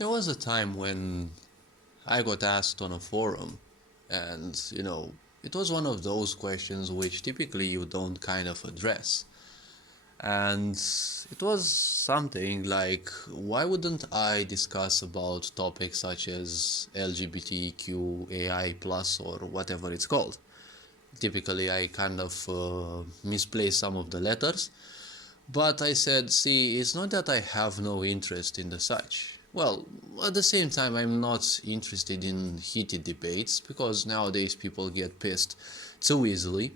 There was a time when I got asked on a forum, and it was one of those questions which typically you don't kind of address. And it was something like, why wouldn't I discuss about topics such as LGBTQ, AI plus, or whatever it's called? Typically, I kind of misplace some of the letters, but I said, see, it's not that I have no interest in the such. Well, at the same time, I'm not interested in heated debates because nowadays people get pissed too easily.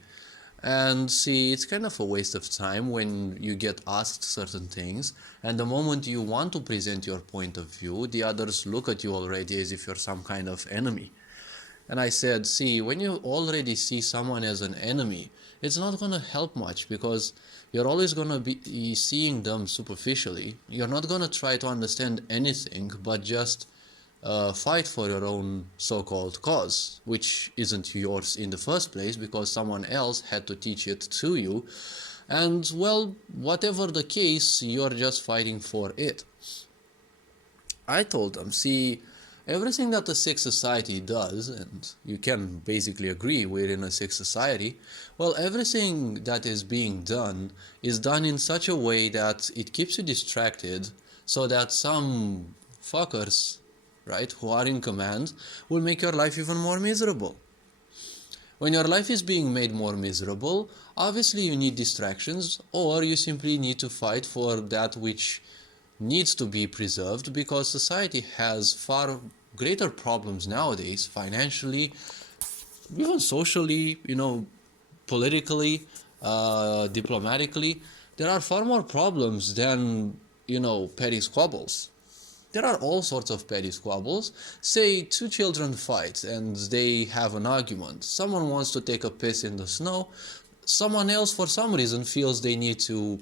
And see, it's kind of a waste of time when you get asked certain things, and the moment you want to present your point of view, the others look at you already as if you're some kind of enemy. And I said, see, when you already see someone as an enemy, it's not going to help much because you're always going to be seeing them superficially. You're not going to try to understand anything but just fight for your own so-called cause, which isn't yours in the first place because someone else had to teach it to you. And well, whatever the case, you're just fighting for it. I told them, see, everything that a sick society does, and you can basically agree we're in a sick society, well, everything that is done in such a way that it keeps you distracted so that some fuckers, right, who are in command, will make your life even more miserable. When your life is being made more miserable, obviously you need distractions, or you simply need to fight for that which needs to be preserved, because society has far greater problems nowadays, financially, even socially, politically, diplomatically. There are far more problems than, petty squabbles. There are all sorts of petty squabbles. Say two children fight and they have an argument. Someone wants to take a piss in the snow. Someone else, for some reason, feels they need to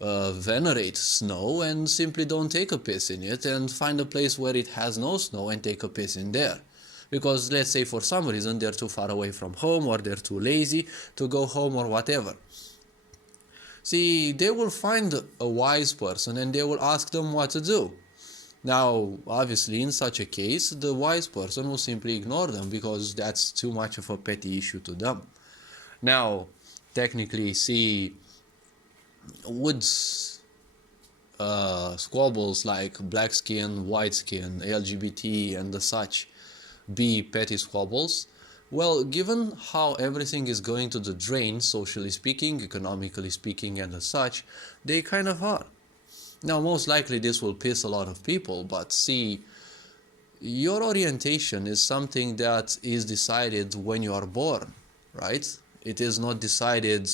venerate snow and simply don't take a piss in it and find a place where it has no snow and take a piss in there. Because let's say for some reason they're too far away from home, or they're too lazy to go home, or whatever. See, they will find a wise person and they will ask them what to do. Now, obviously, in such a case, the wise person will simply ignore them because that's too much of a petty issue to them. Now, technically, see, would squabbles like black skin, white skin, LGBT, and the such be petty squabbles? Well, given how everything is going to the drain, socially speaking, economically speaking, and the such, they kind of are. Now, most likely this will piss a lot of people, but see, your orientation is something that is decided when you are born, right? It is not decided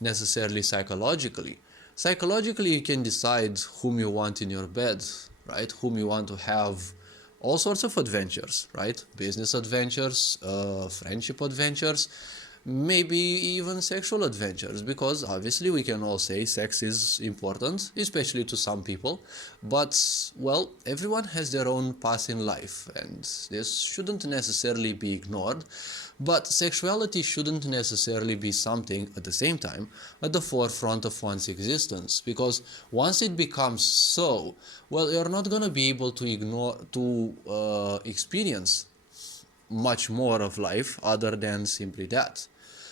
necessarily psychologically. Psychologically, you can decide whom you want in your bed, right? Whom you want to have all sorts of adventures, right? Business adventures, friendship adventures, maybe even sexual adventures, because obviously we can all say sex is important, especially to some people, but well, everyone has their own path in life and this shouldn't necessarily be ignored. But sexuality shouldn't necessarily be something at the same time at the forefront of one's existence, because once it becomes so, well, you're not going to be able to experience much more of life other than simply that.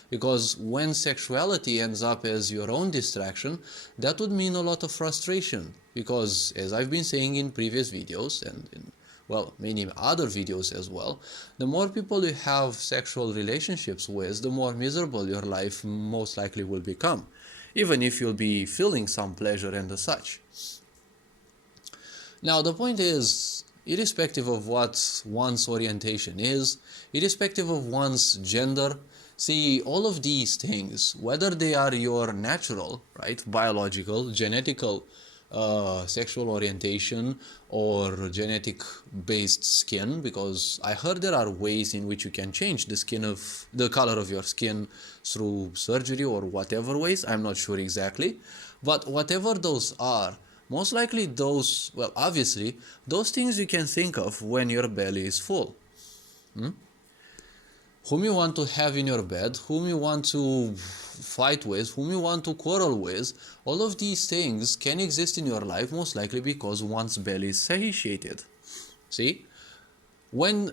Because when sexuality ends up as your own distraction, that would mean a lot of frustration. Because as I've been saying in previous videos and in, well, many other videos as well, the more people you have sexual relationships with, the more miserable your life most likely will become, even if you'll be feeling some pleasure and the such. Now, the point is, irrespective of what one's orientation is, irrespective of one's gender, see, all of these things, whether they are your natural, right, biological, genetical sexual orientation, or genetic based skin, because I heard there are ways in which you can change the color of your skin through surgery or whatever ways, I'm not sure exactly, but whatever those are, most likely those, well, obviously those things you can think of when your belly is full. Whom you want to have in your bed, whom you want to fight with, whom you want to quarrel with, all of these things can exist in your life most likely because one's belly is satiated. See? When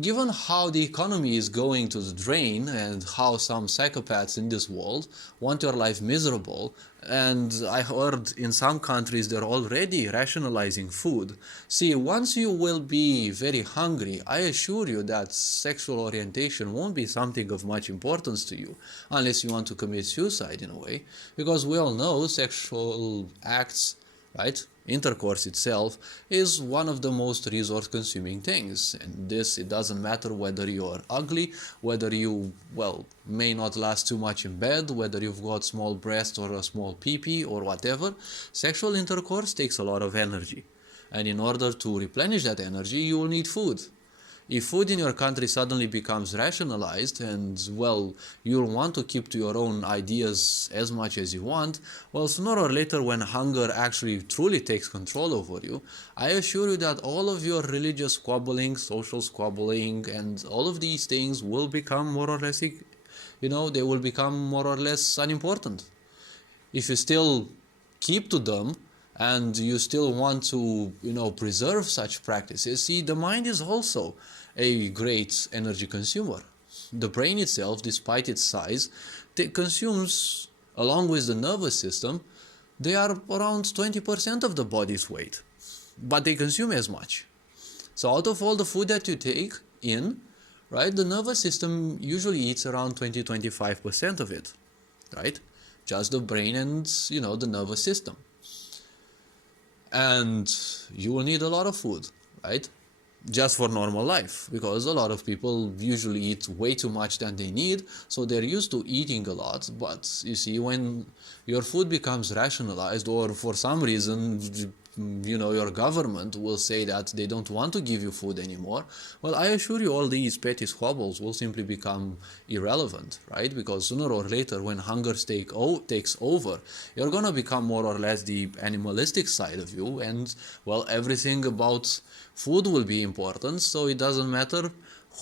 given how the economy is going to the drain and how some psychopaths in this world want your life miserable, and I heard in some countries they're already rationalizing food. See, once you will be very hungry, I assure you that sexual orientation won't be something of much importance to you unless you want to commit suicide in a way, because we all know sexual acts, right? Intercourse itself is one of the most resource consuming things, and this, it doesn't matter whether you're ugly, whether you, well, may not last too much in bed, whether you've got small breasts or a small pee or whatever. Sexual intercourse takes a lot of energy, and in order to replenish that energy you will need food. If food in your country suddenly becomes rationalized and, well, you'll want to keep to your own ideas as much as you want, well, sooner or later when hunger actually truly takes control over you, I assure you that all of your religious squabbling, social squabbling, and all of these things will become more or less, they will become more or less unimportant. If you still keep to them and you still want to, preserve such practices, see, the mind is also a great energy consumer. The brain itself, despite its size, consumes, along with the nervous system, they are around 20% of the body's weight, but they consume as much. So out of all the food that you take in, right, the nervous system usually eats around 20-25% of it, right? Just the brain and, the nervous system. And you will need a lot of food, right? Just for normal life, because a lot of people usually eat way too much than they need, so they're used to eating a lot. But you see, when your food becomes rationalized, or for some reason, your government will say that they don't want to give you food anymore, well, I assure you all these petty squabbles will simply become irrelevant, right? Because sooner or later, when hunger takes over, you're gonna become more or less the animalistic side of you, and, well, everything about food will be important, so it doesn't matter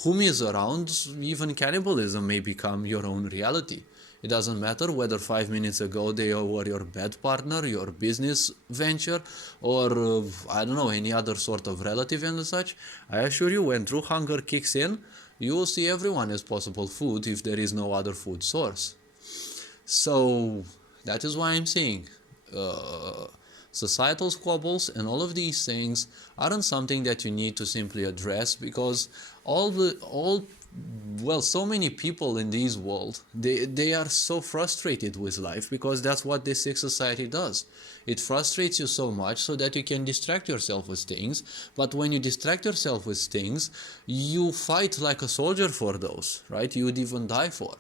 whom is around. Even cannibalism may become your own reality. It doesn't matter whether 5 minutes ago they were your bed partner, your business venture, or I don't know, any other sort of relative and such. I assure you, when true hunger kicks in, you will see everyone as possible food if there is no other food source. So that is why I'm saying societal squabbles and all of these things aren't something that you need to simply address, because so many people in this world, they are so frustrated with life, because that's what this sick society does. It frustrates you so much so that you can distract yourself with things, but when you distract yourself with things, you fight like a soldier for those, right? You would even die for.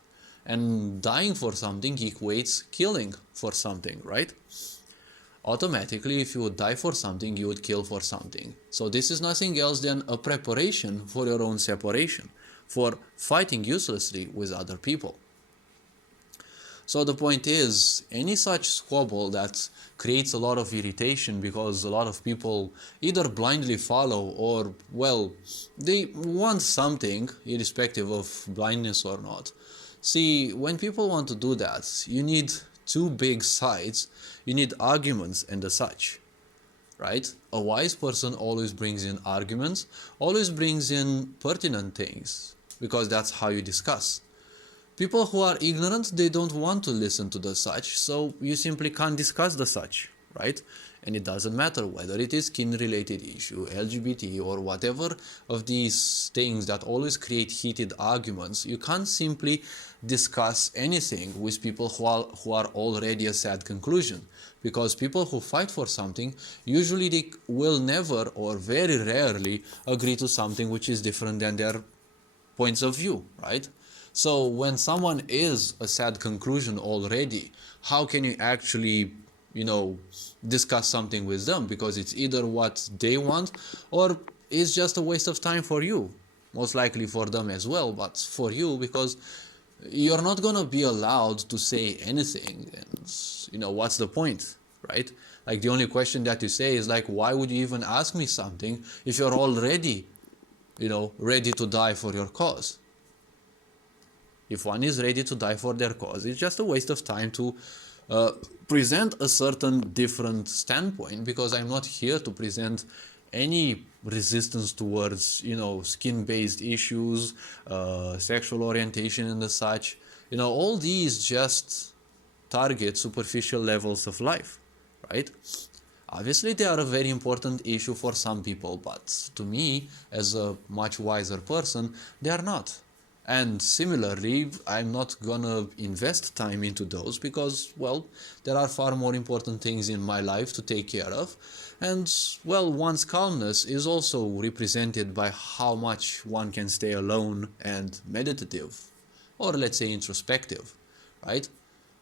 And dying for something equates killing for something, right? Automatically, if you would die for something, you would kill for something. So this is nothing else than a preparation for your own separation, for fighting uselessly with other people. So the point is, any such squabble that creates a lot of irritation because a lot of people either blindly follow or, well, they want something irrespective of blindness or not. See, when people want to do that, you need two big sides, you need arguments and the such, right? A wise person always brings in arguments, always brings in pertinent things, because that's how you discuss. People who are ignorant, they don't want to listen to the such, so you simply can't discuss the such, right? And it doesn't matter whether it is skin-related issue, LGBT, or whatever of these things that always create heated arguments. You can't simply discuss anything with people who are already a sad conclusion. Because people who fight for something, usually they will never or very rarely agree to something which is different than their points of view, right? So when someone is a sad conclusion already, how can you actually, discuss something with them? Because it's either what they want or it's just a waste of time for you. Most likely for them as well, but for you, because you're not going to be allowed to say anything. And, what's the point, right? Like, the only question that you say is like, why would you even ask me something if you're already, ready to die for your cause? If one is ready to die for their cause, it's just a waste of time to present a certain different standpoint, because I'm not here to present any resistance towards, skin-based issues, sexual orientation and the such. All these just target superficial levels of life, right? Obviously, they are a very important issue for some people, but to me, as a much wiser person, they are not. And similarly, I'm not gonna invest time into those because, well, there are far more important things in my life to take care of. And, well, one's calmness is also represented by how much one can stay alone and meditative, or let's say introspective, right?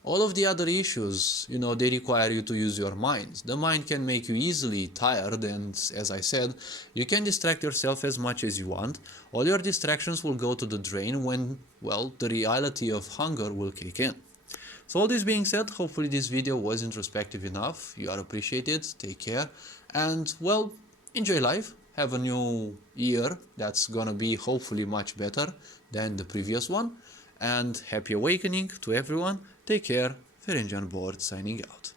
All of the other issues, they require you to use your mind. The mind can make you easily tired, and as I said, you can distract yourself as much as you want. All your distractions will go to the drain when, well, the reality of hunger will kick in. So all this being said, hopefully this video was introspective enough. You are appreciated, take care, and, well, enjoy life. Have a new year that's gonna be hopefully much better than the previous one. And happy awakening to everyone. Take care. Ferenc on board signing out.